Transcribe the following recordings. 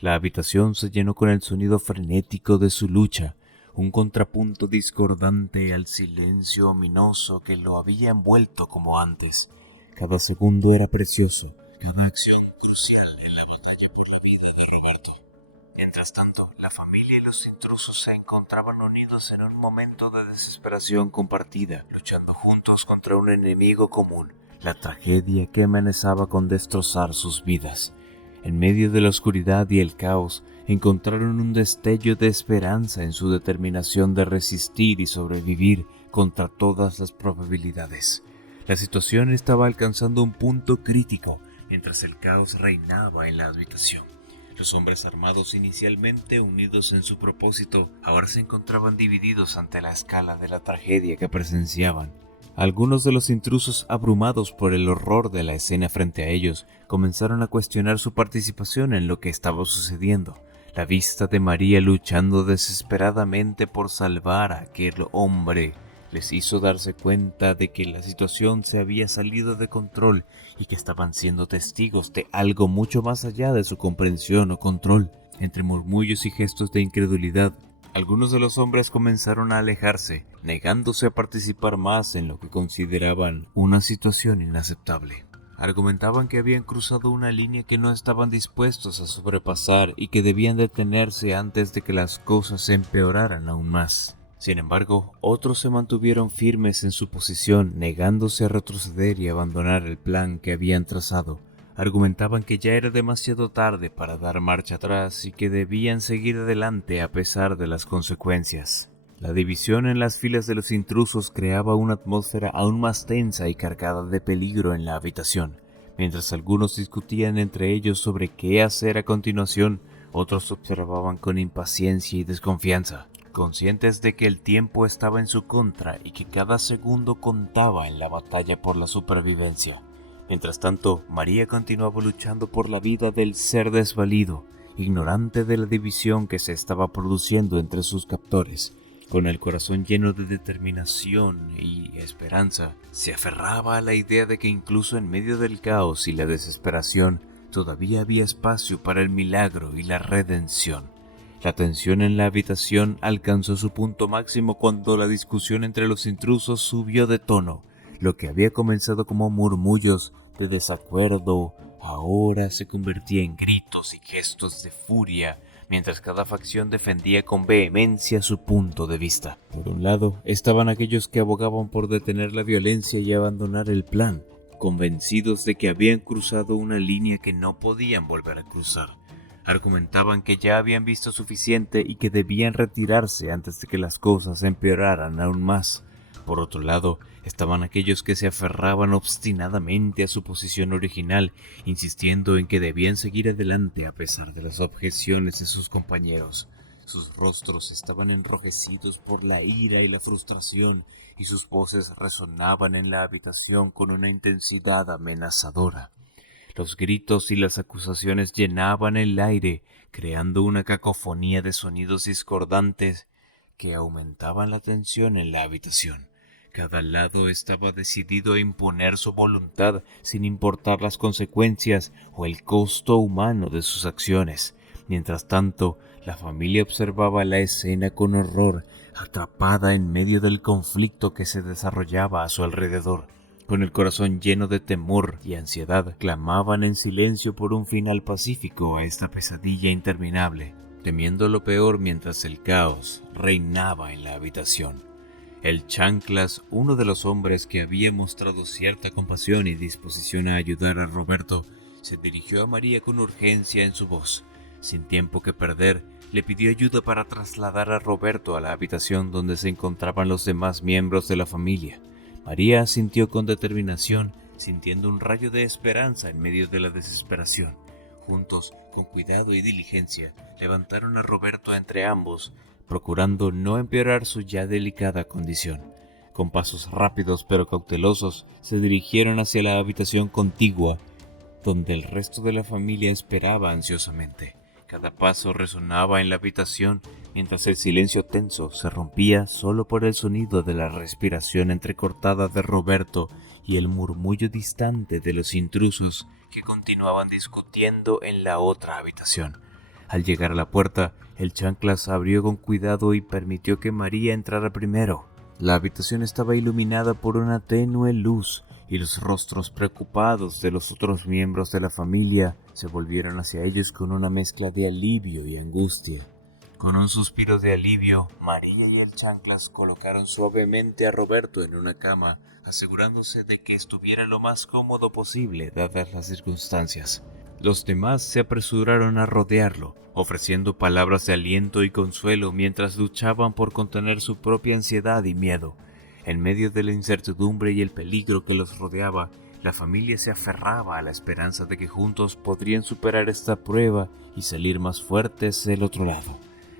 La habitación se llenó con el sonido frenético de su lucha, un contrapunto discordante al silencio ominoso que lo había envuelto como antes. Cada segundo era precioso, cada acción crucial en la batalla por la vida de Roberto. Mientras tanto, la familia y los intrusos se encontraban unidos en un momento de desesperación compartida, luchando juntos contra un enemigo común, la tragedia que amenazaba con destrozar sus vidas. En medio de la oscuridad y el caos, encontraron un destello de esperanza en su determinación de resistir y sobrevivir contra todas las probabilidades. La situación estaba alcanzando un punto crítico mientras el caos reinaba en la habitación. Los hombres armados, inicialmente unidos en su propósito, ahora se encontraban divididos ante la escala de la tragedia que presenciaban. Algunos de los intrusos, abrumados por el horror de la escena frente a ellos, comenzaron a cuestionar su participación en lo que estaba sucediendo. La vista de María luchando desesperadamente por salvar a aquel hombre les hizo darse cuenta de que la situación se había salido de control y que estaban siendo testigos de algo mucho más allá de su comprensión o control. Entre murmullos y gestos de incredulidad, algunos de los hombres comenzaron a alejarse, negándose a participar más en lo que consideraban una situación inaceptable. Argumentaban que habían cruzado una línea que no estaban dispuestos a sobrepasar y que debían detenerse antes de que las cosas se empeoraran aún más. Sin embargo, otros se mantuvieron firmes en su posición, negándose a retroceder y abandonar el plan que habían trazado. Argumentaban que ya era demasiado tarde para dar marcha atrás y que debían seguir adelante a pesar de las consecuencias. La división en las filas de los intrusos creaba una atmósfera aún más tensa y cargada de peligro en la habitación. Mientras algunos discutían entre ellos sobre qué hacer a continuación, otros observaban con impaciencia y desconfianza, conscientes de que el tiempo estaba en su contra y que cada segundo contaba en la batalla por la supervivencia. Mientras tanto, María continuaba luchando por la vida del ser desvalido, ignorante de la división que se estaba produciendo entre sus captores. Con el corazón lleno de determinación y esperanza, se aferraba a la idea de que incluso en medio del caos y la desesperación, todavía había espacio para el milagro y la redención. La tensión en la habitación alcanzó su punto máximo cuando la discusión entre los intrusos subió de tono. Lo que había comenzado como murmullos de desacuerdo ahora se convertía en gritos y gestos de furia, mientras cada facción defendía con vehemencia su punto de vista. Por un lado, estaban aquellos que abogaban por detener la violencia y abandonar el plan, convencidos de que habían cruzado una línea que no podían volver a cruzar. Argumentaban que ya habían visto suficiente y que debían retirarse antes de que las cosas empeoraran aún más. Por otro lado, estaban aquellos que se aferraban obstinadamente a su posición original, insistiendo en que debían seguir adelante a pesar de las objeciones de sus compañeros. Sus rostros estaban enrojecidos por la ira y la frustración, y sus voces resonaban en la habitación con una intensidad amenazadora. Los gritos y las acusaciones llenaban el aire, creando una cacofonía de sonidos discordantes que aumentaban la tensión en la habitación. Cada lado estaba decidido a imponer su voluntad sin importar las consecuencias o el costo humano de sus acciones. Mientras tanto, la familia observaba la escena con horror, atrapada en medio del conflicto que se desarrollaba a su alrededor. Con el corazón lleno de temor y ansiedad, clamaban en silencio por un final pacífico a esta pesadilla interminable, temiendo lo peor mientras el caos reinaba en la habitación. El Chanclas, uno de los hombres que había mostrado cierta compasión y disposición a ayudar a Roberto, se dirigió a María con urgencia en su voz. Sin tiempo que perder, le pidió ayuda para trasladar a Roberto a la habitación donde se encontraban los demás miembros de la familia. María asintió con determinación, sintiendo un rayo de esperanza en medio de la desesperación. Juntos, con cuidado y diligencia, levantaron a Roberto entre ambos, procurando no empeorar su ya delicada condición. Con pasos rápidos pero cautelosos, se dirigieron hacia la habitación contigua, donde el resto de la familia esperaba ansiosamente. Cada paso resonaba en la habitación, mientras el silencio tenso se rompía solo por el sonido de la respiración entrecortada de Roberto y el murmullo distante de los intrusos que continuaban discutiendo en la otra habitación. Al llegar a la puerta, el chanclas abrió con cuidado y permitió que María entrara primero. La habitación estaba iluminada por una tenue luz y los rostros preocupados de los otros miembros de la familia se volvieron hacia ellos con una mezcla de alivio y angustia. Con un suspiro de alivio, María y el chanclas colocaron suavemente a Roberto en una cama, asegurándose de que estuviera lo más cómodo posible dadas las circunstancias. Los demás se apresuraron a rodearlo, ofreciendo palabras de aliento y consuelo mientras luchaban por contener su propia ansiedad y miedo. En medio de la incertidumbre y el peligro que los rodeaba, la familia se aferraba a la esperanza de que juntos podrían superar esta prueba y salir más fuertes del otro lado.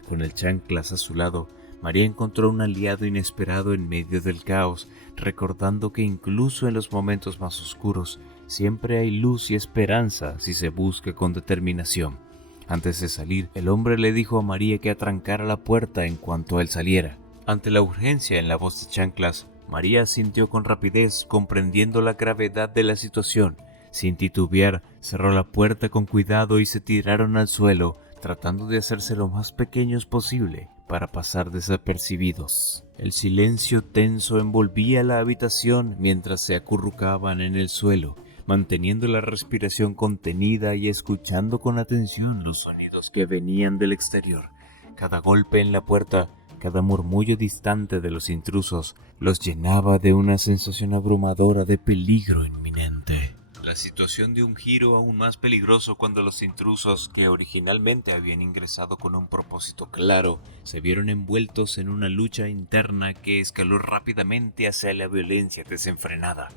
Con el chanclas a su lado, María encontró un aliado inesperado en medio del caos, recordando que incluso en los momentos más oscuros, siempre hay luz y esperanza si se busca con determinación. Antes de salir, el hombre le dijo a María que atrancara la puerta en cuanto él saliera. Ante la urgencia en la voz de chanclas, María asintió con rapidez, comprendiendo la gravedad de la situación. Sin titubear, cerró la puerta con cuidado y se tiraron al suelo, tratando de hacerse lo más pequeños posible para pasar desapercibidos. El silencio tenso envolvía la habitación mientras se acurrucaban en el suelo, manteniendo la respiración contenida y escuchando con atención los sonidos que venían del exterior. Cada golpe en la puerta, cada murmullo distante de los intrusos, los llenaba de una sensación abrumadora de peligro inminente. La situación dio un giro aún más peligroso cuando los intrusos, que originalmente habían ingresado con un propósito claro, se vieron envueltos en una lucha interna que escaló rápidamente hacia la violencia desenfrenada.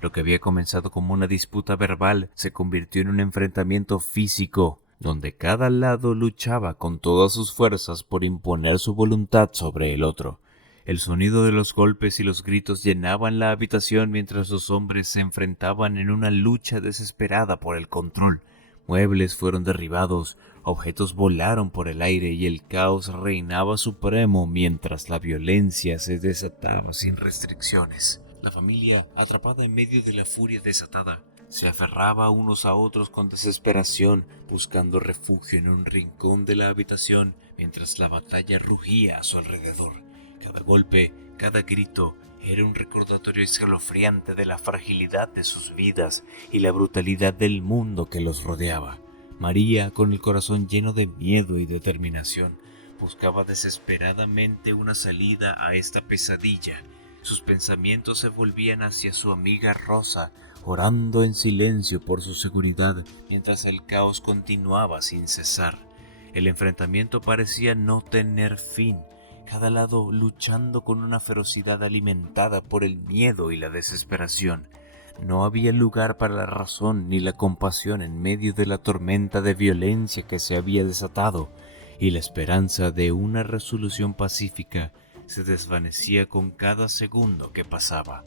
Lo que había comenzado como una disputa verbal se convirtió en un enfrentamiento físico, donde cada lado luchaba con todas sus fuerzas por imponer su voluntad sobre el otro. El sonido de los golpes y los gritos llenaban la habitación mientras los hombres se enfrentaban en una lucha desesperada por el control. Muebles fueron derribados, objetos volaron por el aire y el caos reinaba supremo mientras la violencia se desataba sin restricciones. La familia, atrapada en medio de la furia desatada, se aferraba unos a otros con desesperación, buscando refugio en un rincón de la habitación mientras la batalla rugía a su alrededor. Cada golpe, cada grito, era un recordatorio escalofriante de la fragilidad de sus vidas y la brutalidad del mundo que los rodeaba. María, con el corazón lleno de miedo y determinación, buscaba desesperadamente una salida a esta pesadilla. Sus pensamientos se volvían hacia su amiga Rosa, orando en silencio por su seguridad mientras el caos continuaba sin cesar. El enfrentamiento parecía no tener fin, cada lado luchando con una ferocidad alimentada por el miedo y la desesperación. No había lugar para la razón ni la compasión en medio de la tormenta de violencia que se había desatado, y la esperanza de una resolución pacífica se desvanecía con cada segundo que pasaba.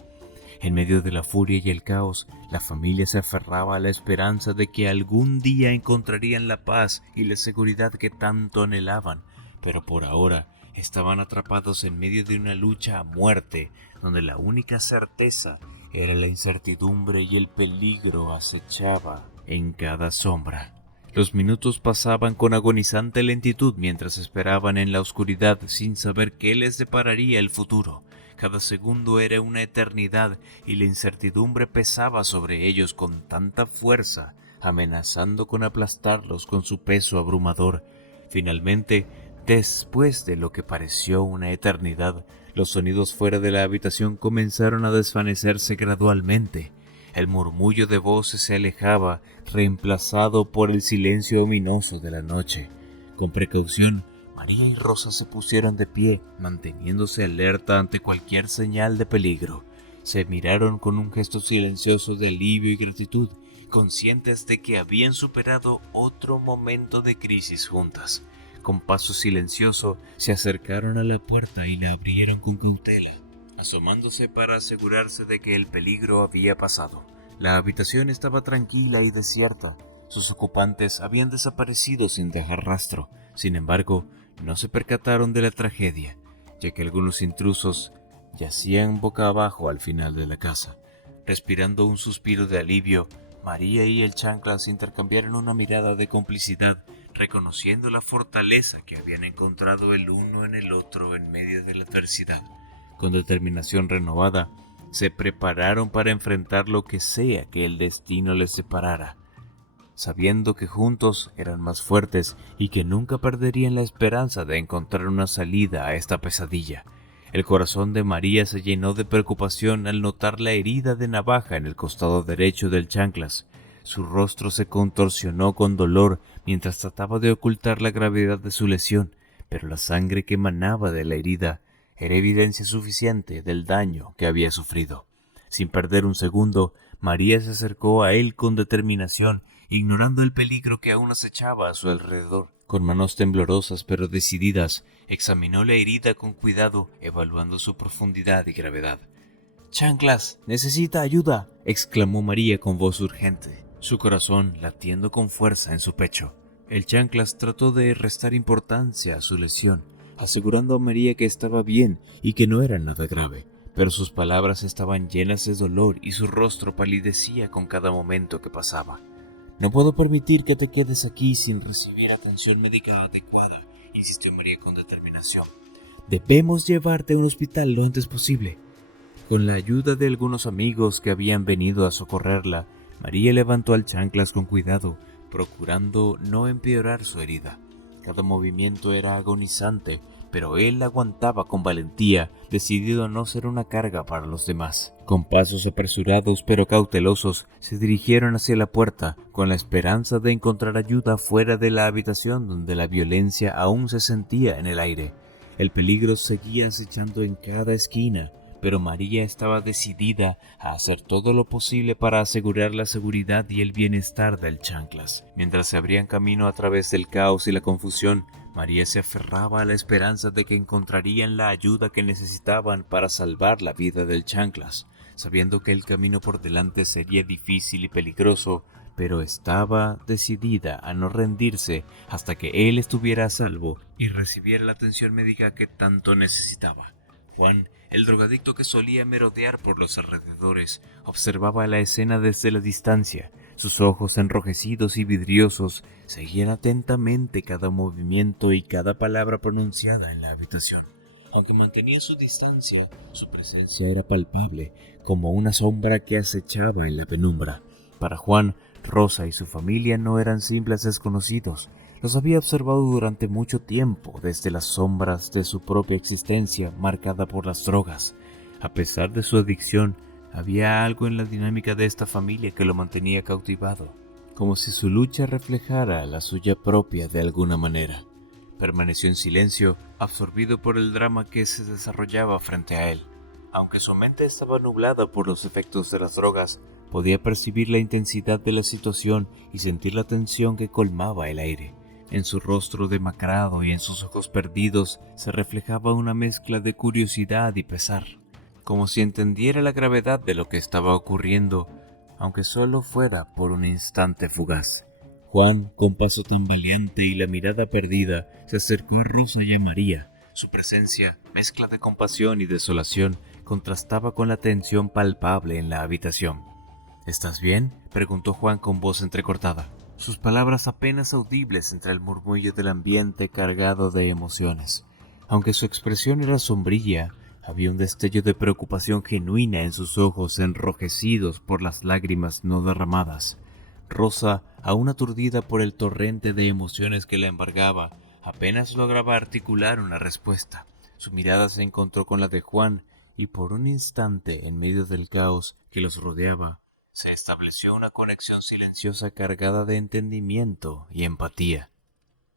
En medio de la furia y el caos, la familia se aferraba a la esperanza de que algún día encontrarían la paz y la seguridad que tanto anhelaban, pero por ahora estaban atrapados en medio de una lucha a muerte, donde la única certeza era la incertidumbre y el peligro acechaba en cada sombra. Los minutos pasaban con agonizante lentitud mientras esperaban en la oscuridad sin saber qué les depararía el futuro. Cada segundo era una eternidad y la incertidumbre pesaba sobre ellos con tanta fuerza, amenazando con aplastarlos con su peso abrumador. Finalmente, después de lo que pareció una eternidad, los sonidos fuera de la habitación comenzaron a desvanecerse gradualmente. El murmullo de voces se alejaba, reemplazado por el silencio ominoso de la noche. Con precaución, María y Rosa se pusieron de pie, manteniéndose alerta ante cualquier señal de peligro. Se miraron con un gesto silencioso de alivio y gratitud, conscientes de que habían superado otro momento de crisis juntas. Con paso silencioso, se acercaron a la puerta y la abrieron con cautela, asomándose para asegurarse de que el peligro había pasado. La habitación estaba tranquila y desierta. Sus ocupantes habían desaparecido sin dejar rastro. Sin embargo, no se percataron de la tragedia, ya que algunos intrusos yacían boca abajo al final de la casa. Respirando un suspiro de alivio, María y el chanclas intercambiaron una mirada de complicidad, reconociendo la fortaleza que habían encontrado el uno en el otro en medio de la adversidad. Con determinación renovada, se prepararon para enfrentar lo que sea que el destino les separara, sabiendo que juntos eran más fuertes y que nunca perderían la esperanza de encontrar una salida a esta pesadilla. El corazón de María se llenó de preocupación al notar la herida de navaja en el costado derecho del chanclas. Su rostro se contorsionó con dolor mientras trataba de ocultar la gravedad de su lesión, pero la sangre que emanaba de la herida era evidencia suficiente del daño que había sufrido. Sin perder un segundo, María se acercó a él con determinación, ignorando el peligro que aún acechaba a su alrededor. Con manos temblorosas pero decididas, examinó la herida con cuidado, evaluando su profundidad y gravedad. «Chanclas, necesita ayuda», exclamó María con voz urgente, su corazón latiendo con fuerza en su pecho. El chanclas trató de restar importancia a su lesión, asegurando a María que estaba bien y que no era nada grave, pero sus palabras estaban llenas de dolor y su rostro palidecía con cada momento que pasaba. «No puedo permitir que te quedes aquí sin recibir atención médica adecuada», insistió María con determinación. «Debemos llevarte a un hospital lo antes posible». Con la ayuda de algunos amigos que habían venido a socorrerla, María levantó al chanclas con cuidado, procurando no empeorar su herida. Cada movimiento era agonizante, pero él aguantaba con valentía, decidido a no ser una carga para los demás. Con pasos apresurados pero cautelosos, se dirigieron hacia la puerta, con la esperanza de encontrar ayuda fuera de la habitación donde la violencia aún se sentía en el aire. El peligro seguía acechando en cada esquina, pero María estaba decidida a hacer todo lo posible para asegurar la seguridad y el bienestar del chanclas. Mientras se abrían camino a través del caos y la confusión, María se aferraba a la esperanza de que encontrarían la ayuda que necesitaban para salvar la vida del chanclas, sabiendo que el camino por delante sería difícil y peligroso, pero estaba decidida a no rendirse hasta que él estuviera a salvo y recibiera la atención médica que tanto necesitaba. Juan, el drogadicto que solía merodear por los alrededores, observaba la escena desde la distancia. Sus ojos enrojecidos y vidriosos seguían atentamente cada movimiento y cada palabra pronunciada en la habitación. Aunque mantenía su distancia, su presencia era palpable, como una sombra que acechaba en la penumbra. Para Juan, Rosa y su familia no eran simples desconocidos. Los había observado durante mucho tiempo, desde las sombras de su propia existencia marcada por las drogas. A pesar de su adicción, había algo en la dinámica de esta familia que lo mantenía cautivado, como si su lucha reflejara la suya propia de alguna manera. Permaneció en silencio, absorbido por el drama que se desarrollaba frente a él. Aunque su mente estaba nublada por los efectos de las drogas, podía percibir la intensidad de la situación y sentir la tensión que colmaba el aire. En su rostro demacrado y en sus ojos perdidos se reflejaba una mezcla de curiosidad y pesar, como si entendiera la gravedad de lo que estaba ocurriendo, aunque solo fuera por un instante fugaz. Juan, con paso tambaleante y la mirada perdida, se acercó a Rosa y a María. Su presencia, mezcla de compasión y desolación, contrastaba con la tensión palpable en la habitación. «¿Estás bien?», preguntó Juan con voz entrecortada. Sus palabras apenas audibles entre el murmullo del ambiente cargado de emociones. Aunque su expresión era sombría, había un destello de preocupación genuina en sus ojos enrojecidos por las lágrimas no derramadas. Rosa, aún aturdida por el torrente de emociones que la embargaba, apenas lograba articular una respuesta. Su mirada se encontró con la de Juan y por un instante, en medio del caos que los rodeaba, se estableció una conexión silenciosa cargada de entendimiento y empatía.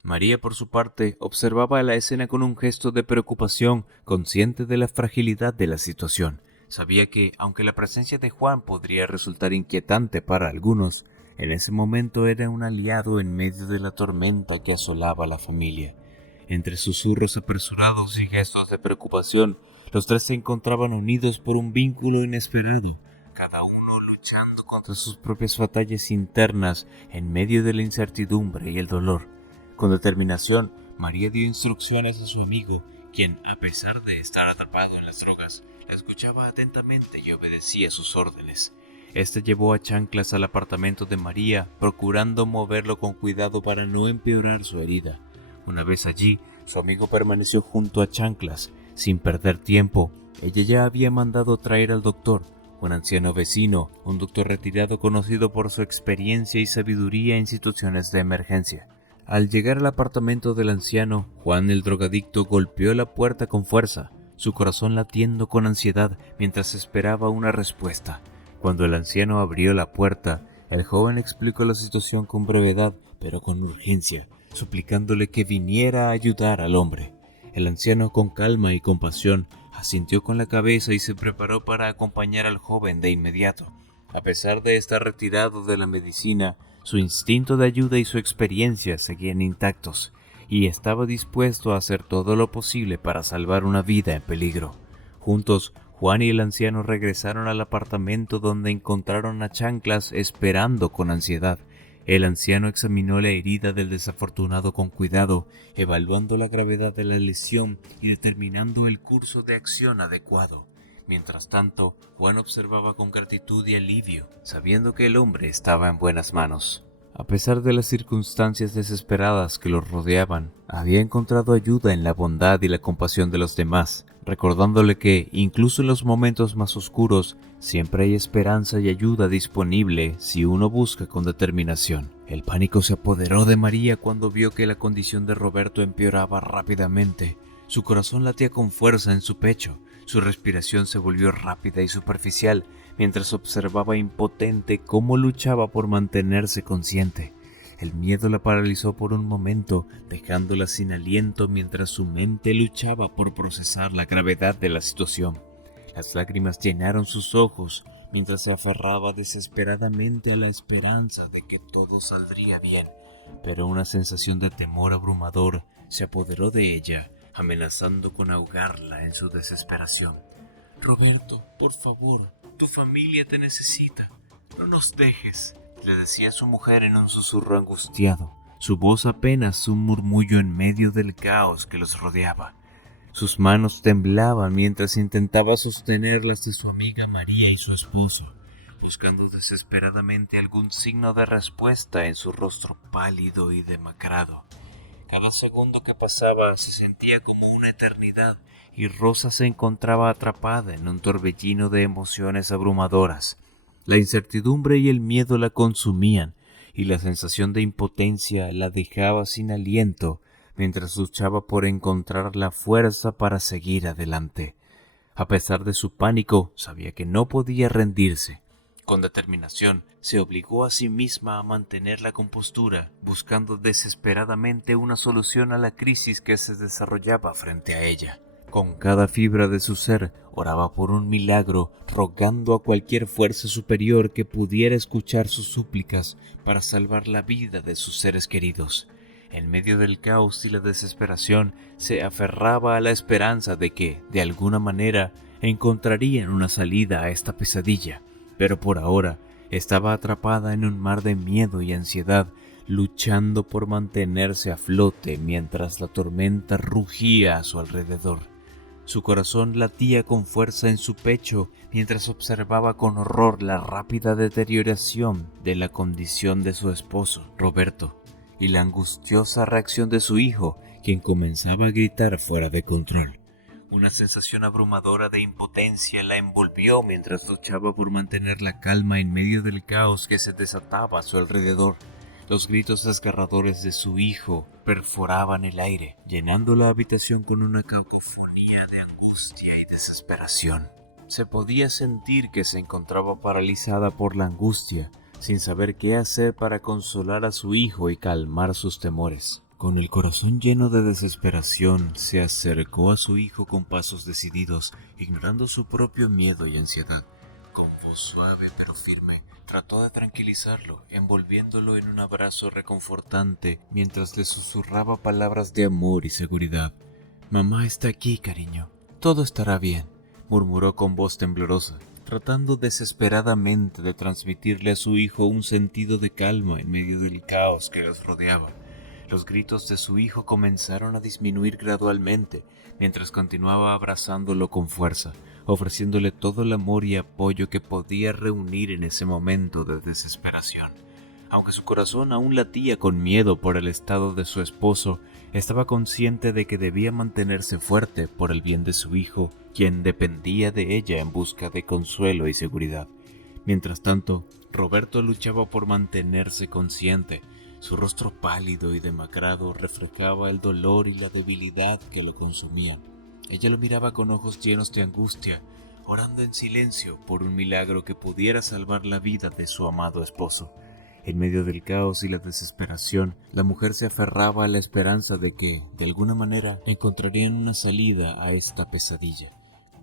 María, por su parte, observaba la escena con un gesto de preocupación, consciente de la fragilidad de la situación. Sabía que, aunque la presencia de Juan podría resultar inquietante para algunos, en ese momento era un aliado en medio de la tormenta que asolaba a la familia. Entre susurros apresurados y gestos de preocupación, los tres se encontraban unidos por un vínculo inesperado, cada uno luchando contra sus propias batallas internas en medio de la incertidumbre y el dolor. Con determinación, María dio instrucciones a su amigo, quien, a pesar de estar atrapado en las drogas, la escuchaba atentamente y obedecía sus órdenes. Este llevó a chanclas al apartamento de María, procurando moverlo con cuidado para no empeorar su herida. Una vez allí, su amigo permaneció junto a chanclas. Sin perder tiempo, ella ya había mandado traer al doctor, un anciano vecino, un doctor retirado conocido por su experiencia y sabiduría en situaciones de emergencia. Al llegar al apartamento del anciano, Juan el drogadicto golpeó la puerta con fuerza, su corazón latiendo con ansiedad mientras esperaba una respuesta. Cuando el anciano abrió la puerta, el joven explicó la situación con brevedad, pero con urgencia, suplicándole que viniera a ayudar al hombre. El anciano, con calma y compasión, asintió con la cabeza y se preparó para acompañar al joven de inmediato. A pesar de estar retirado de la medicina, su instinto de ayuda y su experiencia seguían intactos, y estaba dispuesto a hacer todo lo posible para salvar una vida en peligro. Juntos, Juan y el anciano regresaron al apartamento donde encontraron a chanclas esperando con ansiedad. El anciano examinó la herida del desafortunado con cuidado, evaluando la gravedad de la lesión y determinando el curso de acción adecuado. Mientras tanto, Juan observaba con gratitud y alivio, sabiendo que el hombre estaba en buenas manos. A pesar de las circunstancias desesperadas que los rodeaban, había encontrado ayuda en la bondad y la compasión de los demás, recordándole que, incluso en los momentos más oscuros, siempre hay esperanza y ayuda disponible si uno busca con determinación. El pánico se apoderó de María cuando vio que la condición de Roberto empeoraba rápidamente. Su corazón latía con fuerza en su pecho, su respiración se volvió rápida y superficial, mientras observaba impotente cómo luchaba por mantenerse consciente. El miedo la paralizó por un momento, dejándola sin aliento mientras su mente luchaba por procesar la gravedad de la situación. Las lágrimas llenaron sus ojos mientras se aferraba desesperadamente a la esperanza de que todo saldría bien, pero una sensación de temor abrumador se apoderó de ella, amenazando con ahogarla en su desesperación. «Roberto, por favor, tu familia te necesita. No nos dejes», le decía su mujer en un susurro angustiado, su voz apenas un murmullo en medio del caos que los rodeaba. Sus manos temblaban mientras intentaba sostener las de su amiga María y su esposo, buscando desesperadamente algún signo de respuesta en su rostro pálido y demacrado. Cada segundo que pasaba se sentía como una eternidad, y Rosa se encontraba atrapada en un torbellino de emociones abrumadoras. La incertidumbre y el miedo la consumían, y la sensación de impotencia la dejaba sin aliento mientras luchaba por encontrar la fuerza para seguir adelante. A pesar de su pánico, sabía que no podía rendirse. Con determinación, se obligó a sí misma a mantener la compostura, buscando desesperadamente una solución a la crisis que se desarrollaba frente a ella. Con cada fibra de su ser, oraba por un milagro, rogando a cualquier fuerza superior que pudiera escuchar sus súplicas para salvar la vida de sus seres queridos. En medio del caos y la desesperación, se aferraba a la esperanza de que, de alguna manera, encontrarían una salida a esta pesadilla. Pero por ahora estaba atrapada en un mar de miedo y ansiedad, luchando por mantenerse a flote mientras la tormenta rugía a su alrededor. Su corazón latía con fuerza en su pecho mientras observaba con horror la rápida deterioración de la condición de su esposo, Roberto, y la angustiosa reacción de su hijo, quien comenzaba a gritar fuera de control. Una sensación abrumadora de impotencia la envolvió mientras luchaba por mantener la calma en medio del caos que se desataba a su alrededor. Los gritos desgarradores de su hijo perforaban el aire, llenando la habitación con una cacofonía de angustia y desesperación. Se podía sentir que se encontraba paralizada por la angustia, sin saber qué hacer para consolar a su hijo y calmar sus temores. Con el corazón lleno de desesperación, se acercó a su hijo con pasos decididos, ignorando su propio miedo y ansiedad. Con voz suave pero firme, trató de tranquilizarlo, envolviéndolo en un abrazo reconfortante mientras le susurraba palabras de amor y seguridad. «Mamá está aquí, cariño. Todo estará bien», murmuró con voz temblorosa, tratando desesperadamente de transmitirle a su hijo un sentido de calma en medio del caos que los rodeaba. Los gritos de su hijo comenzaron a disminuir gradualmente, mientras continuaba abrazándolo con fuerza, ofreciéndole todo el amor y apoyo que podía reunir en ese momento de desesperación. Aunque su corazón aún latía con miedo por el estado de su esposo, estaba consciente de que debía mantenerse fuerte por el bien de su hijo, quien dependía de ella en busca de consuelo y seguridad. Mientras tanto, Roberto luchaba por mantenerse consciente. Su rostro pálido y demacrado reflejaba el dolor y la debilidad que lo consumían. Ella lo miraba con ojos llenos de angustia, orando en silencio por un milagro que pudiera salvar la vida de su amado esposo. En medio del caos y la desesperación, la mujer se aferraba a la esperanza de que, de alguna manera, encontrarían una salida a esta pesadilla.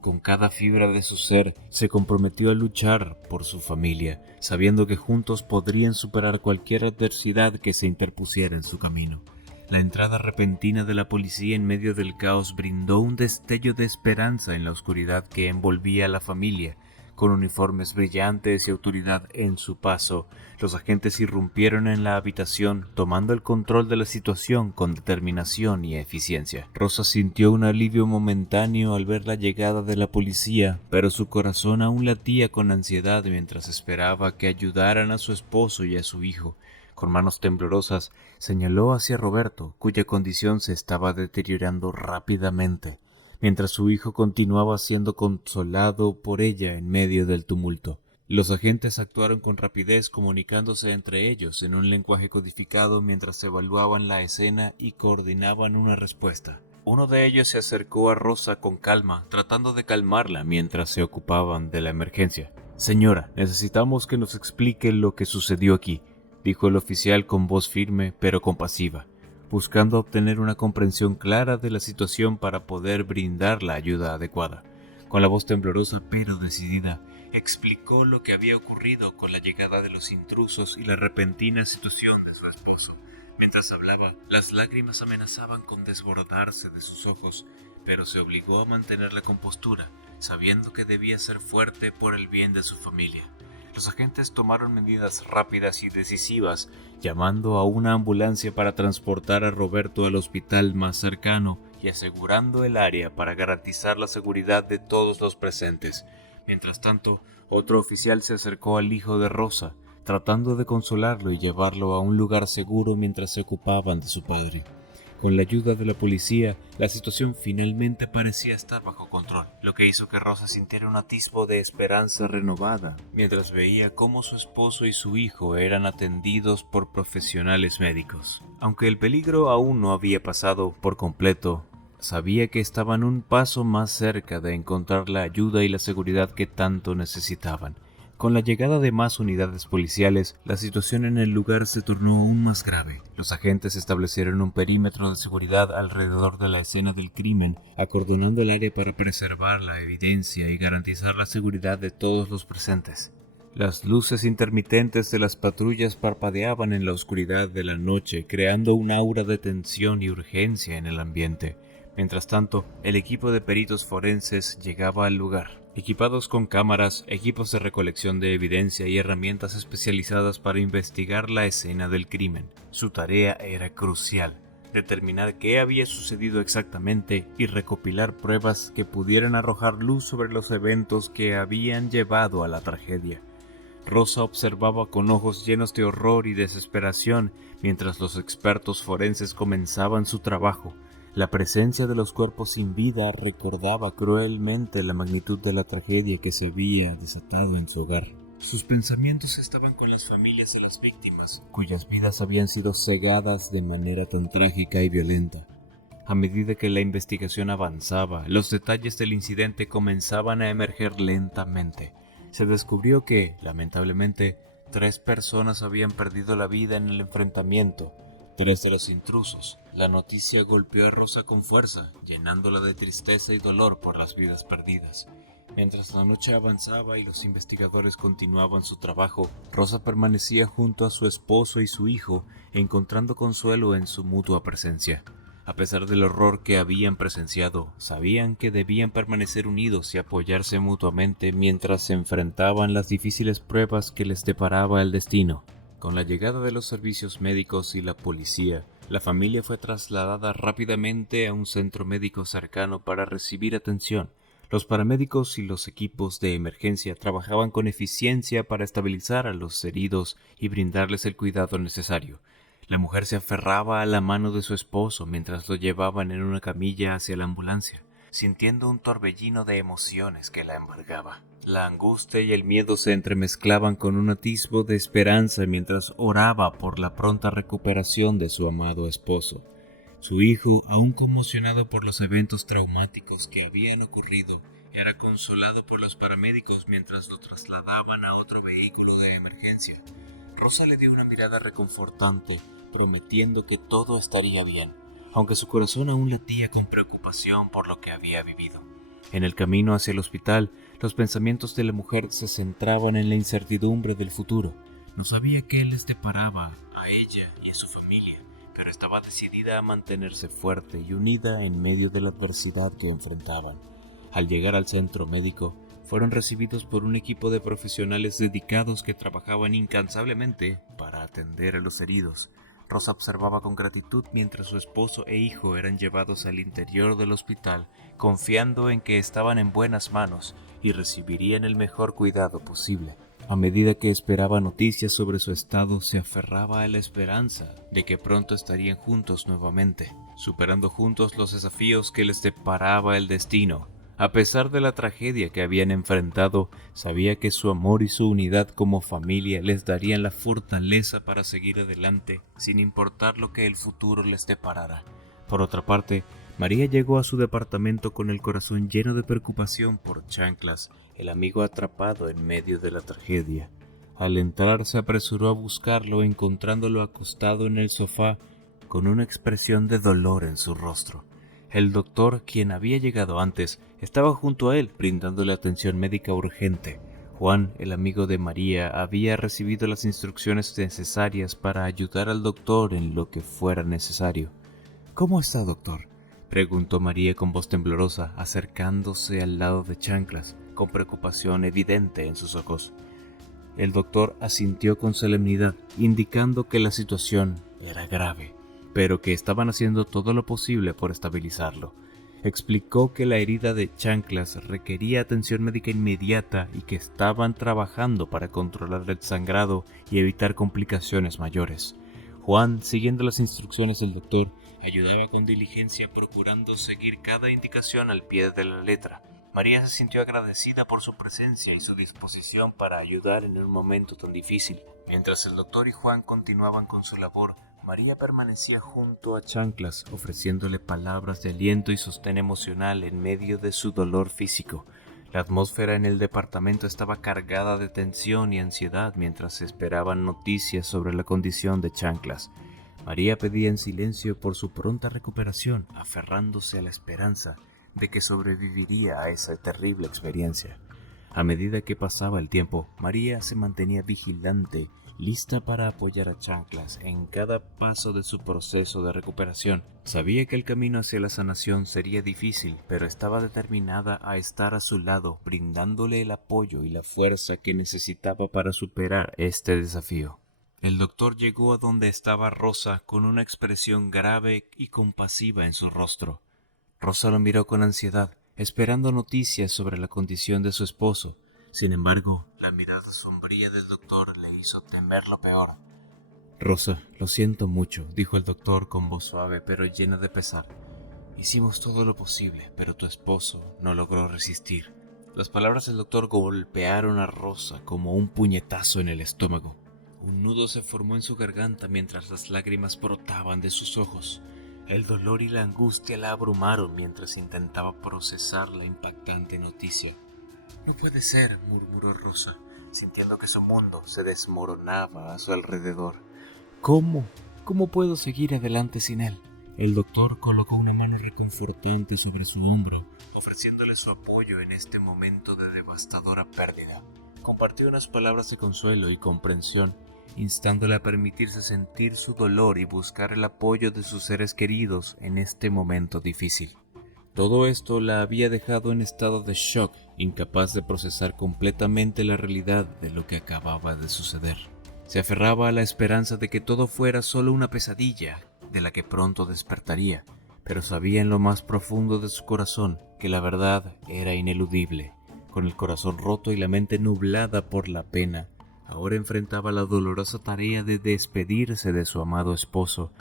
Con cada fibra de su ser, se comprometió a luchar por su familia, sabiendo que juntos podrían superar cualquier adversidad que se interpusiera en su camino. La entrada repentina de la policía en medio del caos brindó un destello de esperanza en la oscuridad que envolvía a la familia. Con uniformes brillantes y autoridad en su paso, los agentes irrumpieron en la habitación, tomando el control de la situación con determinación y eficiencia. Rosa sintió un alivio momentáneo al ver la llegada de la policía, pero su corazón aún latía con ansiedad mientras esperaba que ayudaran a su esposo y a su hijo. Con manos temblorosas, señaló hacia Roberto, cuya condición se estaba deteriorando rápidamente, mientras su hijo continuaba siendo consolado por ella en medio del tumulto. Los agentes actuaron con rapidez, comunicándose entre ellos en un lenguaje codificado mientras evaluaban la escena y coordinaban una respuesta. Uno de ellos se acercó a Rosa con calma, tratando de calmarla mientras se ocupaban de la emergencia. «Señora, necesitamos que nos explique lo que sucedió aquí», dijo el oficial con voz firme pero compasiva, buscando obtener una comprensión clara de la situación para poder brindar la ayuda adecuada. Con la voz temblorosa pero decidida, explicó lo que había ocurrido con la llegada de los intrusos y la repentina situación de su esposo. Mientras hablaba, las lágrimas amenazaban con desbordarse de sus ojos, pero se obligó a mantener la compostura, sabiendo que debía ser fuerte por el bien de su familia. Los agentes tomaron medidas rápidas y decisivas, llamando a una ambulancia para transportar a Roberto al hospital más cercano y asegurando el área para garantizar la seguridad de todos los presentes. Mientras tanto, otro oficial se acercó al hijo de Rosa, tratando de consolarlo y llevarlo a un lugar seguro mientras se ocupaban de su padre. Con la ayuda de la policía, la situación finalmente parecía estar bajo control, lo que hizo que Rosa sintiera un atisbo de esperanza renovada, mientras veía cómo su esposo y su hijo eran atendidos por profesionales médicos. Aunque el peligro aún no había pasado por completo, sabía que estaban un paso más cerca de encontrar la ayuda y la seguridad que tanto necesitaban. Con la llegada de más unidades policiales, la situación en el lugar se tornó aún más grave. Los agentes establecieron un perímetro de seguridad alrededor de la escena del crimen, acordonando el área para preservar la evidencia y garantizar la seguridad de todos los presentes. Las luces intermitentes de las patrullas parpadeaban en la oscuridad de la noche, creando un aura de tensión y urgencia en el ambiente. Mientras tanto, el equipo de peritos forenses llegaba al lugar, equipados con cámaras, equipos de recolección de evidencia y herramientas especializadas para investigar la escena del crimen. Su tarea era crucial: determinar qué había sucedido exactamente y recopilar pruebas que pudieran arrojar luz sobre los eventos que habían llevado a la tragedia. Rosa observaba con ojos llenos de horror y desesperación mientras los expertos forenses comenzaban su trabajo. La presencia de los cuerpos sin vida recordaba cruelmente la magnitud de la tragedia que se había desatado en su hogar. Sus pensamientos estaban con las familias de las víctimas, cuyas vidas habían sido cegadas de manera tan trágica y violenta. A medida que la investigación avanzaba, los detalles del incidente comenzaban a emerger lentamente. Se descubrió que, lamentablemente, 3 personas habían perdido la vida en el enfrentamiento. 3 de los intrusos. La noticia golpeó a Rosa con fuerza, llenándola de tristeza y dolor por las vidas perdidas. Mientras la noche avanzaba y los investigadores continuaban su trabajo, Rosa permanecía junto a su esposo y su hijo, encontrando consuelo en su mutua presencia. A pesar del horror que habían presenciado, sabían que debían permanecer unidos y apoyarse mutuamente mientras se enfrentaban las difíciles pruebas que les deparaba el destino. Con la llegada de los servicios médicos y la policía, La familia fue trasladada rápidamente a un centro médico cercano para recibir atención. Los paramédicos y los equipos de emergencia trabajaban con eficiencia para estabilizar a los heridos y brindarles el cuidado necesario. La mujer se aferraba a la mano de su esposo mientras lo llevaban en una camilla hacia la ambulancia, sintiendo un torbellino de emociones que la embargaba. La angustia y el miedo se entremezclaban con un atisbo de esperanza mientras oraba por la pronta recuperación de su amado esposo. Su hijo, aún conmocionado por los eventos traumáticos que habían ocurrido, era consolado por los paramédicos mientras lo trasladaban a otro vehículo de emergencia. Rosa le dio una mirada reconfortante, prometiendo que todo estaría bien, aunque su corazón aún latía con preocupación por lo que había vivido. En el camino hacia el hospital, los pensamientos de la mujer se centraban en la incertidumbre del futuro. No sabía qué les deparaba a ella y a su familia, pero estaba decidida a mantenerse fuerte y unida en medio de la adversidad que enfrentaban. Al llegar al centro médico, fueron recibidos por un equipo de profesionales dedicados que trabajaban incansablemente para atender a los heridos. Rosa observaba con gratitud mientras su esposo e hijo eran llevados al interior del hospital, confiando en que estaban en buenas manos y recibirían el mejor cuidado posible. A medida que esperaba noticias sobre su estado, se aferraba a la esperanza de que pronto estarían juntos nuevamente, superando juntos los desafíos que les deparaba el destino. A pesar de la tragedia que habían enfrentado, sabía que su amor y su unidad como familia les darían la fortaleza para seguir adelante, sin importar lo que el futuro les deparara. Por otra parte, María llegó a su departamento con el corazón lleno de preocupación por Chanclas, el amigo atrapado en medio de la tragedia. Al entrar se apresuró a buscarlo, encontrándolo acostado en el sofá con una expresión de dolor en su rostro. El doctor, quien había llegado antes, estaba junto a él, brindándole atención médica urgente. Juan, el amigo de María, había recibido las instrucciones necesarias para ayudar al doctor en lo que fuera necesario. «¿Cómo está, doctor?», preguntó María con voz temblorosa, acercándose al lado de Chanclas, con preocupación evidente en sus ojos. El doctor asintió con solemnidad, indicando que la situación era grave, pero que estaban haciendo todo lo posible por estabilizarlo. Explicó que la herida de Chanclas requería atención médica inmediata y que estaban trabajando para controlar el sangrado y evitar complicaciones mayores. Juan, siguiendo las instrucciones del doctor, ayudaba con diligencia, procurando seguir cada indicación al pie de la letra. María se sintió agradecida por su presencia y su disposición para ayudar en un momento tan difícil. Mientras el doctor y Juan continuaban con su labor, María permanecía junto a Chanclas, ofreciéndole palabras de aliento y sostén emocional en medio de su dolor físico. La atmósfera en el departamento estaba cargada de tensión y ansiedad mientras se esperaban noticias sobre la condición de Chanclas. María pedía en silencio por su pronta recuperación, aferrándose a la esperanza de que sobreviviría a esa terrible experiencia. A medida que pasaba el tiempo, María se mantenía vigilante, lista para apoyar a Chanclas en cada paso de su proceso de recuperación. Sabía que el camino hacia la sanación sería difícil, pero estaba determinada a estar a su lado, brindándole el apoyo y la fuerza que necesitaba para superar este desafío. El doctor llegó a donde estaba Rosa con una expresión grave y compasiva en su rostro. Rosa lo miró con ansiedad, esperando noticias sobre la condición de su esposo. Sin embargo, la mirada sombría del doctor le hizo temer lo peor. «Rosa, lo siento mucho», dijo el doctor con voz suave pero llena de pesar. «Hicimos todo lo posible, pero tu esposo no logró resistir». Las palabras del doctor golpearon a Rosa como un puñetazo en el estómago. Un nudo se formó en su garganta mientras las lágrimas brotaban de sus ojos. El dolor y la angustia la abrumaron mientras intentaba procesar la impactante noticia. «No puede ser», murmuró Rosa, sintiendo que su mundo se desmoronaba a su alrededor. «¿Cómo? ¿Cómo puedo seguir adelante sin él?». El doctor colocó una mano reconfortante sobre su hombro, ofreciéndole su apoyo en este momento de devastadora pérdida. Compartió unas palabras de consuelo y comprensión, instándole a permitirse sentir su dolor y buscar el apoyo de sus seres queridos en este momento difícil. Todo esto la había dejado en estado de shock, incapaz de procesar completamente la realidad de lo que acababa de suceder. Se aferraba a la esperanza de que todo fuera solo una pesadilla, de la que pronto despertaría, pero sabía en lo más profundo de su corazón que la verdad era ineludible. Con el corazón roto y la mente nublada por la pena, ahora enfrentaba la dolorosa tarea de despedirse de su amado esposo.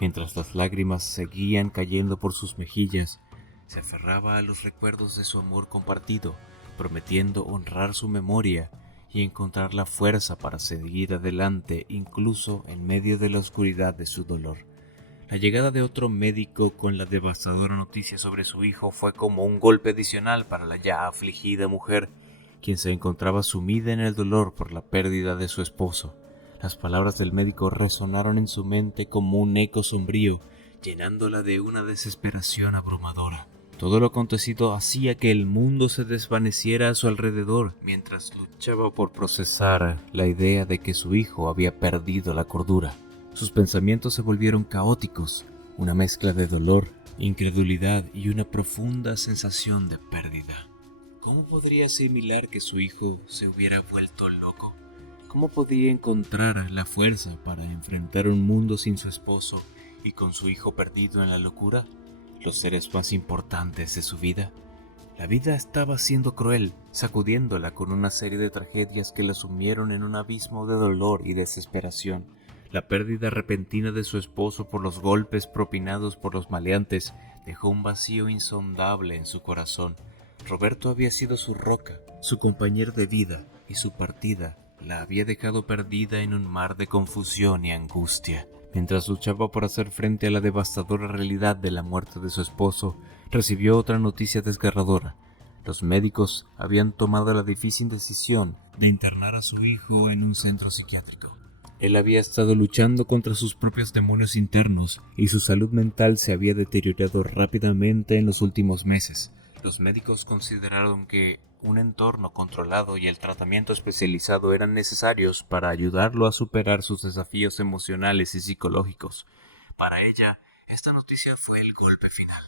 Mientras las lágrimas seguían cayendo por sus mejillas, se aferraba a los recuerdos de su amor compartido, prometiendo honrar su memoria y encontrar la fuerza para seguir adelante incluso en medio de la oscuridad de su dolor. La llegada de otro médico con la devastadora noticia sobre su hijo fue como un golpe adicional para la ya afligida mujer, quien se encontraba sumida en el dolor por la pérdida de su esposo. Las palabras del médico resonaron en su mente como un eco sombrío, llenándola de una desesperación abrumadora. Todo lo acontecido hacía que el mundo se desvaneciera a su alrededor, mientras luchaba por procesar la idea de que su hijo había perdido la cordura. Sus pensamientos se volvieron caóticos, una mezcla de dolor, incredulidad y una profunda sensación de pérdida. ¿Cómo podría asimilar que su hijo se hubiera vuelto loco? ¿Cómo podía encontrar la fuerza para enfrentar un mundo sin su esposo y con su hijo perdido en la locura? Los seres más importantes de su vida. La vida estaba siendo cruel, sacudiéndola con una serie de tragedias que la sumieron en un abismo de dolor y desesperación. La pérdida repentina de su esposo por los golpes propinados por los maleantes dejó un vacío insondable en su corazón. Roberto había sido su roca, su compañero de vida, y su partida la había dejado perdida en un mar de confusión y angustia. Mientras luchaba por hacer frente a la devastadora realidad de la muerte de su esposo, recibió otra noticia desgarradora. Los médicos habían tomado la difícil decisión de internar a su hijo en un centro psiquiátrico. Él había estado luchando contra sus propios demonios internos y su salud mental se había deteriorado rápidamente en los últimos meses. Los médicos consideraron que un entorno controlado y el tratamiento especializado eran necesarios para ayudarlo a superar sus desafíos emocionales y psicológicos. Para ella, esta noticia fue el golpe final.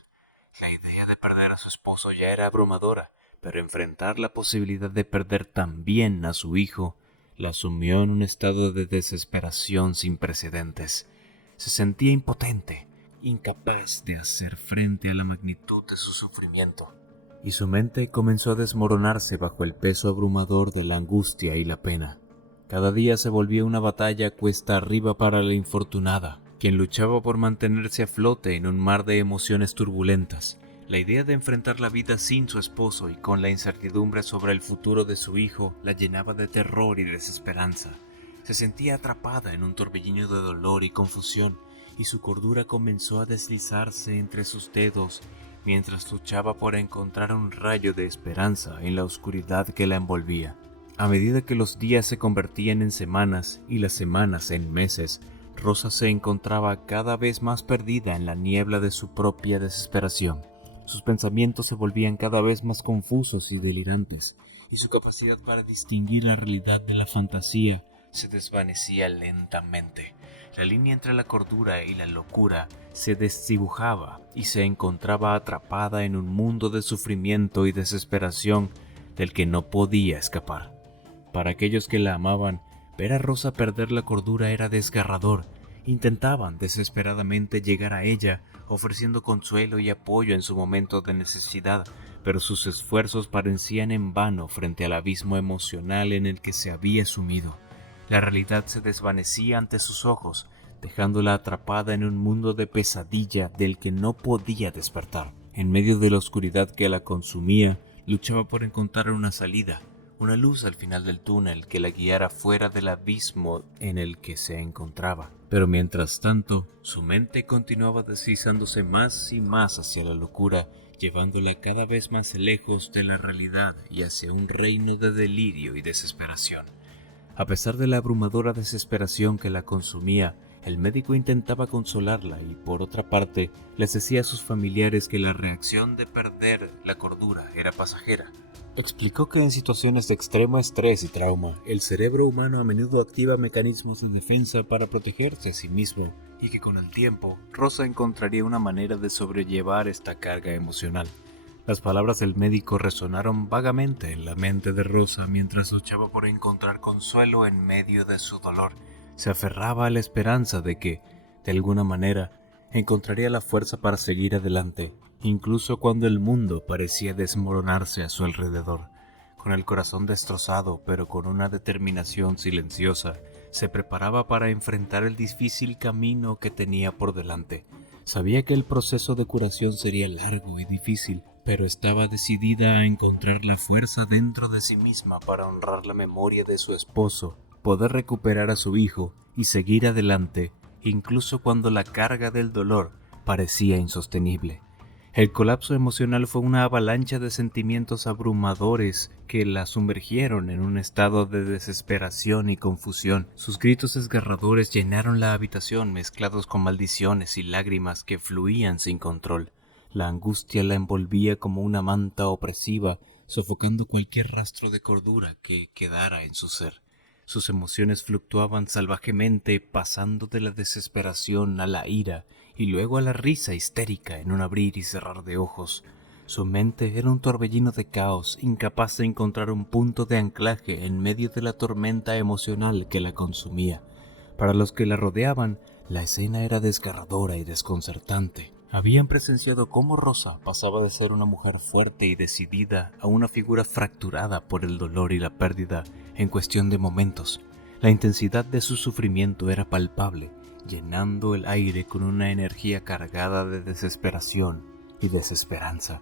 La idea de perder a su esposo ya era abrumadora, pero enfrentar la posibilidad de perder también a su hijo la sumió en un estado de desesperación sin precedentes. Se sentía impotente, incapaz de hacer frente a la magnitud de su sufrimiento, y su mente comenzó a desmoronarse bajo el peso abrumador de la angustia y la pena. Cada día se volvía una batalla cuesta arriba para la infortunada, quien luchaba por mantenerse a flote en un mar de emociones turbulentas. La idea de enfrentar la vida sin su esposo y con la incertidumbre sobre el futuro de su hijo la llenaba de terror y desesperanza. Se sentía atrapada en un torbellino de dolor y confusión, y su cordura comenzó a deslizarse entre sus dedos mientras luchaba por encontrar un rayo de esperanza en la oscuridad que la envolvía. A medida que los días se convertían en semanas y las semanas en meses, Rosa se encontraba cada vez más perdida en la niebla de su propia desesperación. Sus pensamientos se volvían cada vez más confusos y delirantes, y su capacidad para distinguir la realidad de la fantasía se desvanecía lentamente. La línea entre la cordura y la locura se desdibujaba y se encontraba atrapada en un mundo de sufrimiento y desesperación del que no podía escapar. Para aquellos que la amaban, ver a Rosa perder la cordura era desgarrador. Intentaban desesperadamente llegar a ella, ofreciendo consuelo y apoyo en su momento de necesidad, pero sus esfuerzos parecían en vano frente al abismo emocional en el que se había sumido. La realidad se desvanecía ante sus ojos, dejándola atrapada en un mundo de pesadilla del que no podía despertar. En medio de la oscuridad que la consumía, luchaba por encontrar una salida, una luz al final del túnel que la guiara fuera del abismo en el que se encontraba. Pero mientras tanto, su mente continuaba deslizándose más y más hacia la locura, llevándola cada vez más lejos de la realidad y hacia un reino de delirio y desesperación. A pesar de la abrumadora desesperación que la consumía, el médico intentaba consolarla y, por otra parte, les decía a sus familiares que la reacción de perder la cordura era pasajera. Explicó que en situaciones de extremo estrés y trauma, el cerebro humano a menudo activa mecanismos de defensa para protegerse a sí mismo y que con el tiempo, Rosa encontraría una manera de sobrellevar esta carga emocional. Las palabras del médico resonaron vagamente en la mente de Rosa mientras luchaba por encontrar consuelo en medio de su dolor. Se aferraba a la esperanza de que, de alguna manera, encontraría la fuerza para seguir adelante, incluso cuando el mundo parecía desmoronarse a su alrededor. Con el corazón destrozado, pero con una determinación silenciosa, se preparaba para enfrentar el difícil camino que tenía por delante. Sabía que el proceso de curación sería largo y difícil, pero estaba decidida a encontrar la fuerza dentro de sí misma para honrar la memoria de su esposo, poder recuperar a su hijo y seguir adelante, incluso cuando la carga del dolor parecía insostenible. El colapso emocional fue una avalancha de sentimientos abrumadores que la sumergieron en un estado de desesperación y confusión. Sus gritos desgarradores llenaron la habitación, mezclados con maldiciones y lágrimas que fluían sin control. La angustia la envolvía como una manta opresiva, sofocando cualquier rastro de cordura que quedara en su ser. Sus emociones fluctuaban salvajemente, pasando de la desesperación a la ira y luego a la risa histérica en un abrir y cerrar de ojos. Su mente era un torbellino de caos, incapaz de encontrar un punto de anclaje en medio de la tormenta emocional que la consumía. Para los que la rodeaban, la escena era desgarradora y desconcertante. Habían presenciado cómo Rosa pasaba de ser una mujer fuerte y decidida a una figura fracturada por el dolor y la pérdida en cuestión de momentos. La intensidad de su sufrimiento era palpable, llenando el aire con una energía cargada de desesperación y desesperanza.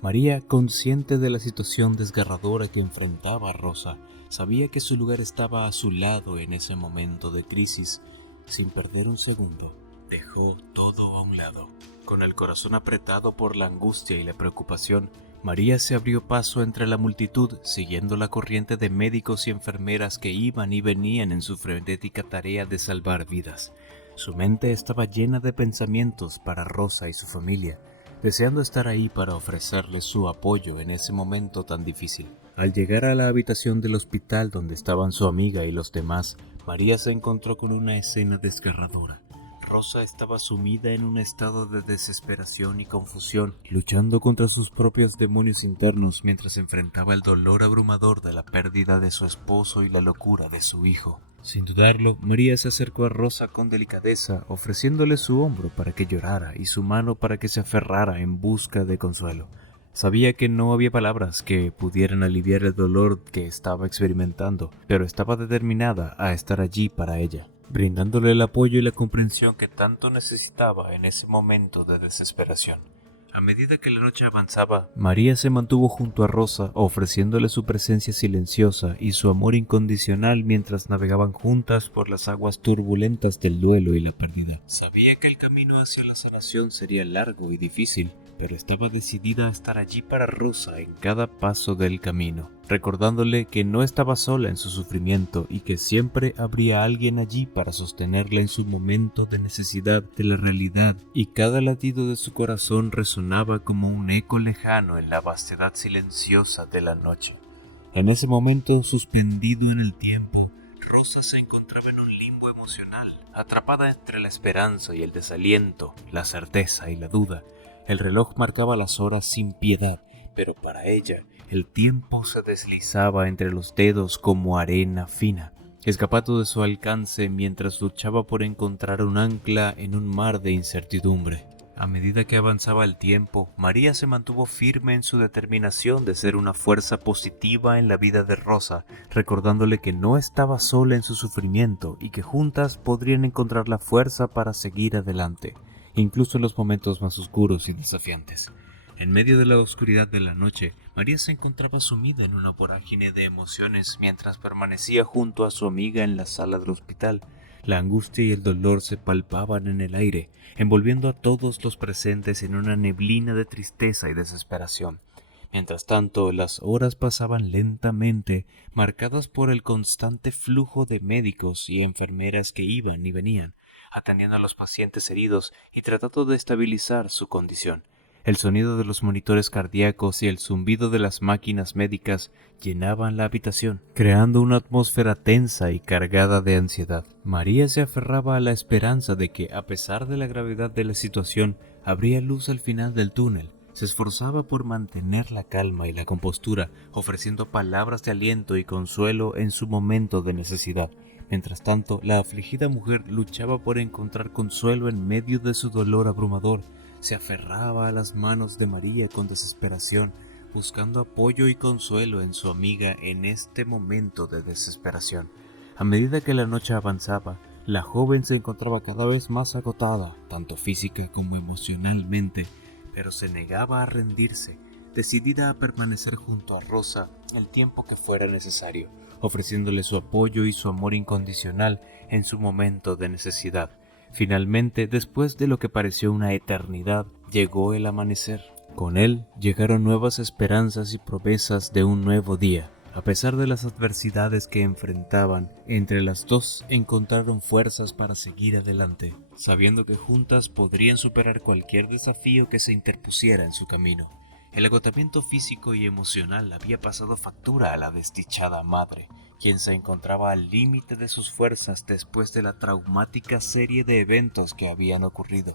María, consciente de la situación desgarradora que enfrentaba a Rosa, sabía que su lugar estaba a su lado en ese momento de crisis. Sin perder un segundo, dejó todo a un lado. Con el corazón apretado por la angustia y la preocupación, María se abrió paso entre la multitud, siguiendo la corriente de médicos y enfermeras que iban y venían en su frenética tarea de salvar vidas. Su mente estaba llena de pensamientos para Rosa y su familia, deseando estar ahí para ofrecerles su apoyo en ese momento tan difícil. Al llegar a la habitación del hospital donde estaban su amiga y los demás, María se encontró con una escena desgarradora. Rosa estaba sumida en un estado de desesperación y confusión, luchando contra sus propios demonios internos mientras enfrentaba el dolor abrumador de la pérdida de su esposo y la locura de su hijo. Sin dudarlo, María se acercó a Rosa con delicadeza, ofreciéndole su hombro para que llorara y su mano para que se aferrara en busca de consuelo. Sabía que no había palabras que pudieran aliviar el dolor que estaba experimentando, pero estaba determinada a estar allí para ella, brindándole el apoyo y la comprensión que tanto necesitaba en ese momento de desesperación. A medida que la noche avanzaba, María se mantuvo junto a Rosa, ofreciéndole su presencia silenciosa y su amor incondicional mientras navegaban juntas por las aguas turbulentas del duelo y la pérdida. Sabía que el camino hacia la sanación sería largo y difícil, pero estaba decidida a estar allí para Rosa en cada paso del camino, recordándole que no estaba sola en su sufrimiento y que siempre habría alguien allí para sostenerla en su momento de necesidad de la realidad, y cada latido de su corazón resonaba como un eco lejano en la vastedad silenciosa de la noche. En ese momento, suspendido en el tiempo, Rosa se encontraba en un limbo emocional, atrapada entre la esperanza y el desaliento, la certeza y la duda. El reloj marcaba las horas sin piedad, pero para ella el tiempo se deslizaba entre los dedos como arena fina, escapando de su alcance mientras luchaba por encontrar un ancla en un mar de incertidumbre. A medida que avanzaba el tiempo, María se mantuvo firme en su determinación de ser una fuerza positiva en la vida de Rosa, recordándole que no estaba sola en su sufrimiento y que juntas podrían encontrar la fuerza para seguir adelante, incluso en los momentos más oscuros y desafiantes. En medio de la oscuridad de la noche, María se encontraba sumida en una vorágine de emociones mientras permanecía junto a su amiga en la sala del hospital. La angustia y el dolor se palpaban en el aire, envolviendo a todos los presentes en una neblina de tristeza y desesperación. Mientras tanto, las horas pasaban lentamente, marcadas por el constante flujo de médicos y enfermeras que iban y venían, atendiendo a los pacientes heridos y tratando de estabilizar su condición. El sonido de los monitores cardíacos y el zumbido de las máquinas médicas llenaban la habitación, creando una atmósfera tensa y cargada de ansiedad. María se aferraba a la esperanza de que, a pesar de la gravedad de la situación, habría luz al final del túnel. Se esforzaba por mantener la calma y la compostura, ofreciendo palabras de aliento y consuelo en su momento de necesidad, Mientras tanto, la afligida mujer luchaba por encontrar consuelo en medio de su dolor abrumador. Se aferraba a las manos de María con desesperación, buscando apoyo y consuelo en su amiga en este momento de desesperación. A medida que la noche avanzaba, la joven se encontraba cada vez más agotada, tanto física como emocionalmente, pero se negaba a rendirse, decidida a permanecer junto a Rosa el tiempo que fuera necesario, ofreciéndole su apoyo y su amor incondicional en su momento de necesidad. Finalmente, después de lo que pareció una eternidad, llegó el amanecer. Con él llegaron nuevas esperanzas y promesas de un nuevo día. A pesar de las adversidades que enfrentaban, entre las dos encontraron fuerzas para seguir adelante, sabiendo que juntas podrían superar cualquier desafío que se interpusiera en su camino. El agotamiento físico y emocional había pasado factura a la desdichada madre, quien se encontraba al límite de sus fuerzas después de la traumática serie de eventos que habían ocurrido.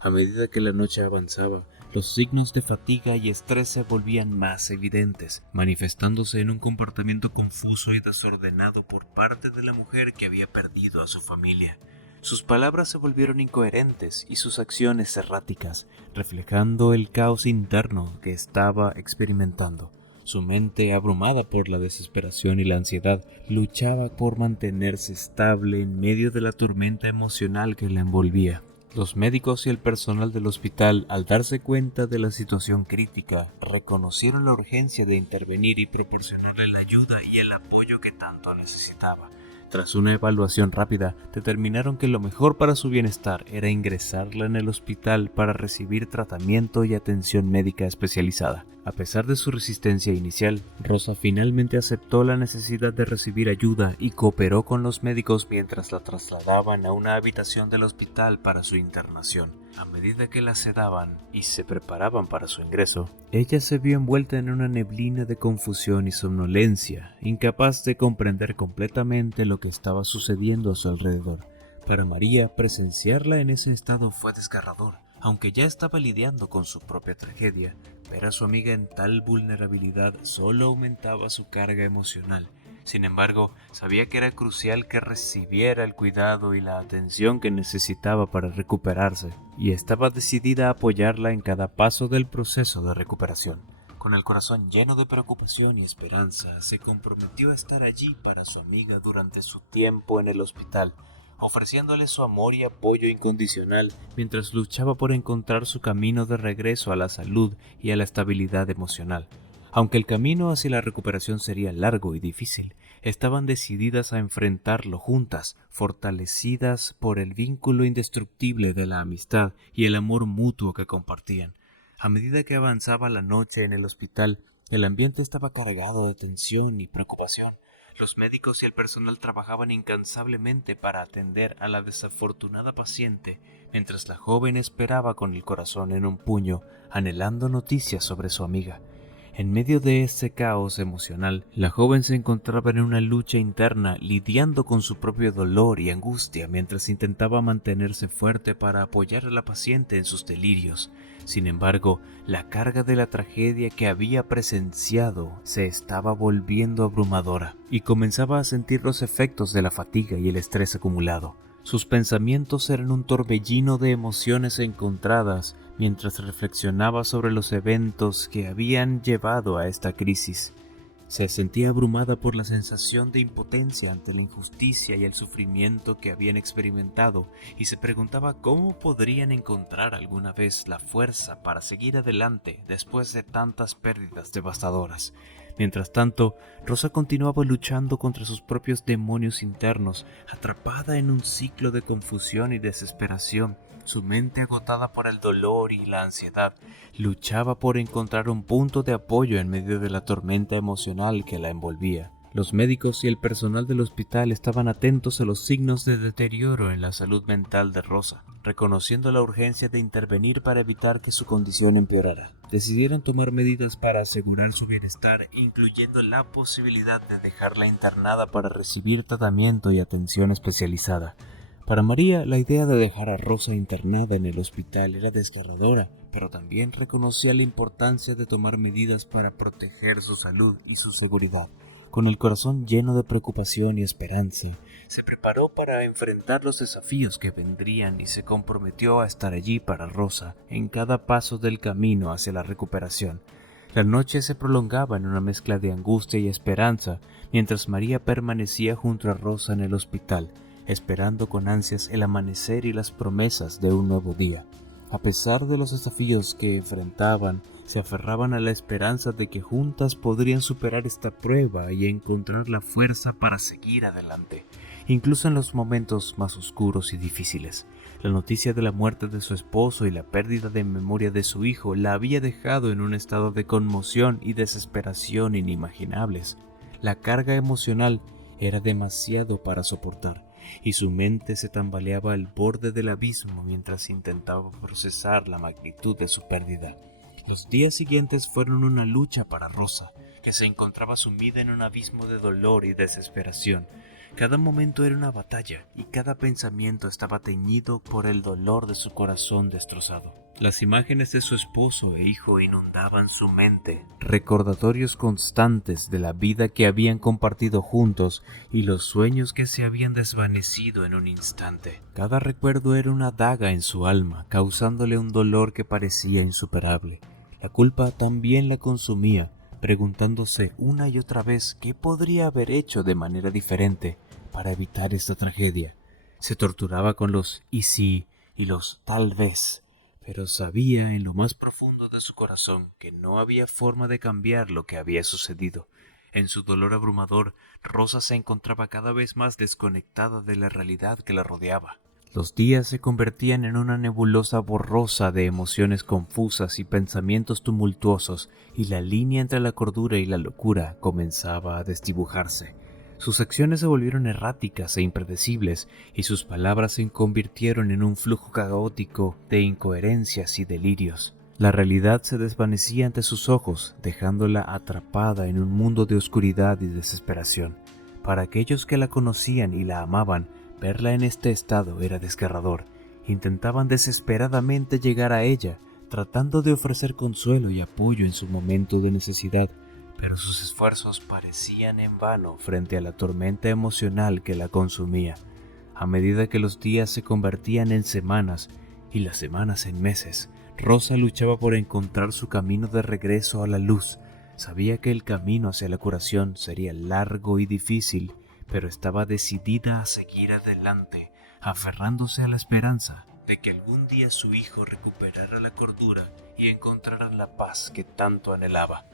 A medida que la noche avanzaba, los signos de fatiga y estrés se volvían más evidentes, manifestándose en un comportamiento confuso y desordenado por parte de la mujer que había perdido a su familia. Sus palabras se volvieron incoherentes y sus acciones erráticas, reflejando el caos interno que estaba experimentando. Su mente, abrumada por la desesperación y la ansiedad, luchaba por mantenerse estable en medio de la tormenta emocional que la envolvía. Los médicos y el personal del hospital, al darse cuenta de la situación crítica, reconocieron la urgencia de intervenir y proporcionarle la ayuda y el apoyo que tanto necesitaba. Tras una evaluación rápida, determinaron que lo mejor para su bienestar era ingresarla en el hospital para recibir tratamiento y atención médica especializada. A pesar de su resistencia inicial, Rosa finalmente aceptó la necesidad de recibir ayuda y cooperó con los médicos mientras la trasladaban a una habitación del hospital para su internación. A medida que la sedaban y se preparaban para su ingreso, ella se vio envuelta en una neblina de confusión y somnolencia, incapaz de comprender completamente lo que estaba sucediendo a su alrededor. Para María, presenciarla en ese estado fue desgarrador. Aunque ya estaba lidiando con su propia tragedia, ver a su amiga en tal vulnerabilidad solo aumentaba su carga emocional. Sin embargo, sabía que era crucial que recibiera el cuidado y la atención que necesitaba para recuperarse, y estaba decidida a apoyarla en cada paso del proceso de recuperación. Con el corazón lleno de preocupación y esperanza, se comprometió a estar allí para su amiga durante su tiempo en el hospital, ofreciéndole su amor y apoyo incondicional mientras luchaba por encontrar su camino de regreso a la salud y a la estabilidad emocional. Aunque el camino hacia la recuperación sería largo y difícil, estaban decididas a enfrentarlo juntas, fortalecidas por el vínculo indestructible de la amistad y el amor mutuo que compartían. A medida que avanzaba la noche en el hospital, el ambiente estaba cargado de tensión y preocupación. Los médicos y el personal trabajaban incansablemente para atender a la desafortunada paciente, mientras la joven esperaba con el corazón en un puño, anhelando noticias sobre su amiga. En medio de ese caos emocional, la joven se encontraba en una lucha interna, lidiando con su propio dolor y angustia mientras intentaba mantenerse fuerte para apoyar a la paciente en sus delirios. Sin embargo, la carga de la tragedia que había presenciado se estaba volviendo abrumadora y comenzaba a sentir los efectos de la fatiga y el estrés acumulado. Sus pensamientos eran un torbellino de emociones encontradas mientras reflexionaba sobre los eventos que habían llevado a esta crisis. Se sentía abrumada por la sensación de impotencia ante la injusticia y el sufrimiento que habían experimentado y se preguntaba cómo podrían encontrar alguna vez la fuerza para seguir adelante después de tantas pérdidas devastadoras. Mientras tanto, Rosa continuaba luchando contra sus propios demonios internos, atrapada en un ciclo de confusión y desesperación. Su mente, agotada por el dolor y la ansiedad, luchaba por encontrar un punto de apoyo en medio de la tormenta emocional que la envolvía. Los médicos y el personal del hospital estaban atentos a los signos de deterioro en la salud mental de Rosa, reconociendo la urgencia de intervenir para evitar que su condición empeorara. Decidieron tomar medidas para asegurar su bienestar, incluyendo la posibilidad de dejarla internada para recibir tratamiento y atención especializada. Para María, la idea de dejar a Rosa internada en el hospital era desgarradora, pero también reconocía la importancia de tomar medidas para proteger su salud y su seguridad. Con el corazón lleno de preocupación y esperanza, se preparó para enfrentar los desafíos que vendrían y se comprometió a estar allí para Rosa en cada paso del camino hacia la recuperación. La noche se prolongaba en una mezcla de angustia y esperanza, mientras María permanecía junto a Rosa en el hospital, esperando con ansias el amanecer y las promesas de un nuevo día. A pesar de los desafíos que enfrentaban, se aferraban a la esperanza de que juntas podrían superar esta prueba y encontrar la fuerza para seguir adelante, incluso en los momentos más oscuros y difíciles. La noticia de la muerte de su esposo y la pérdida de memoria de su hijo la había dejado en un estado de conmoción y desesperación inimaginables. La carga emocional era demasiado para soportar, y su mente se tambaleaba al borde del abismo mientras intentaba procesar la magnitud de su pérdida. Los días siguientes fueron una lucha para Rosa, que se encontraba sumida en un abismo de dolor y desesperación. Cada momento era una batalla y cada pensamiento estaba teñido por el dolor de su corazón destrozado. Las imágenes de su esposo e hijo inundaban su mente, recordatorios constantes de la vida que habían compartido juntos y los sueños que se habían desvanecido en un instante. Cada recuerdo era una daga en su alma, causándole un dolor que parecía insuperable. La culpa también la consumía, preguntándose una y otra vez qué podría haber hecho de manera diferente para evitar esta tragedia. Se torturaba con los "y sí" y los "tal vez", pero sabía en lo más profundo de su corazón que no había forma de cambiar lo que había sucedido. En su dolor abrumador, Rosa se encontraba cada vez más desconectada de la realidad que la rodeaba. Los días se convertían en una nebulosa borrosa de emociones confusas y pensamientos tumultuosos, y la línea entre la cordura y la locura comenzaba a desdibujarse. Sus acciones se volvieron erráticas e impredecibles, y sus palabras se convirtieron en un flujo caótico de incoherencias y delirios. La realidad se desvanecía ante sus ojos, dejándola atrapada en un mundo de oscuridad y desesperación. Para aquellos que la conocían y la amaban, verla en este estado era desgarrador. Intentaban desesperadamente llegar a ella, tratando de ofrecer consuelo y apoyo en su momento de necesidad, pero sus esfuerzos parecían en vano frente a la tormenta emocional que la consumía. A medida que los días se convertían en semanas y las semanas en meses, Rosa luchaba por encontrar su camino de regreso a la luz. Sabía que el camino hacia la curación sería largo y difícil, pero estaba decidida a seguir adelante, aferrándose a la esperanza de que algún día su hijo recuperara la cordura y encontrara la paz que tanto anhelaba.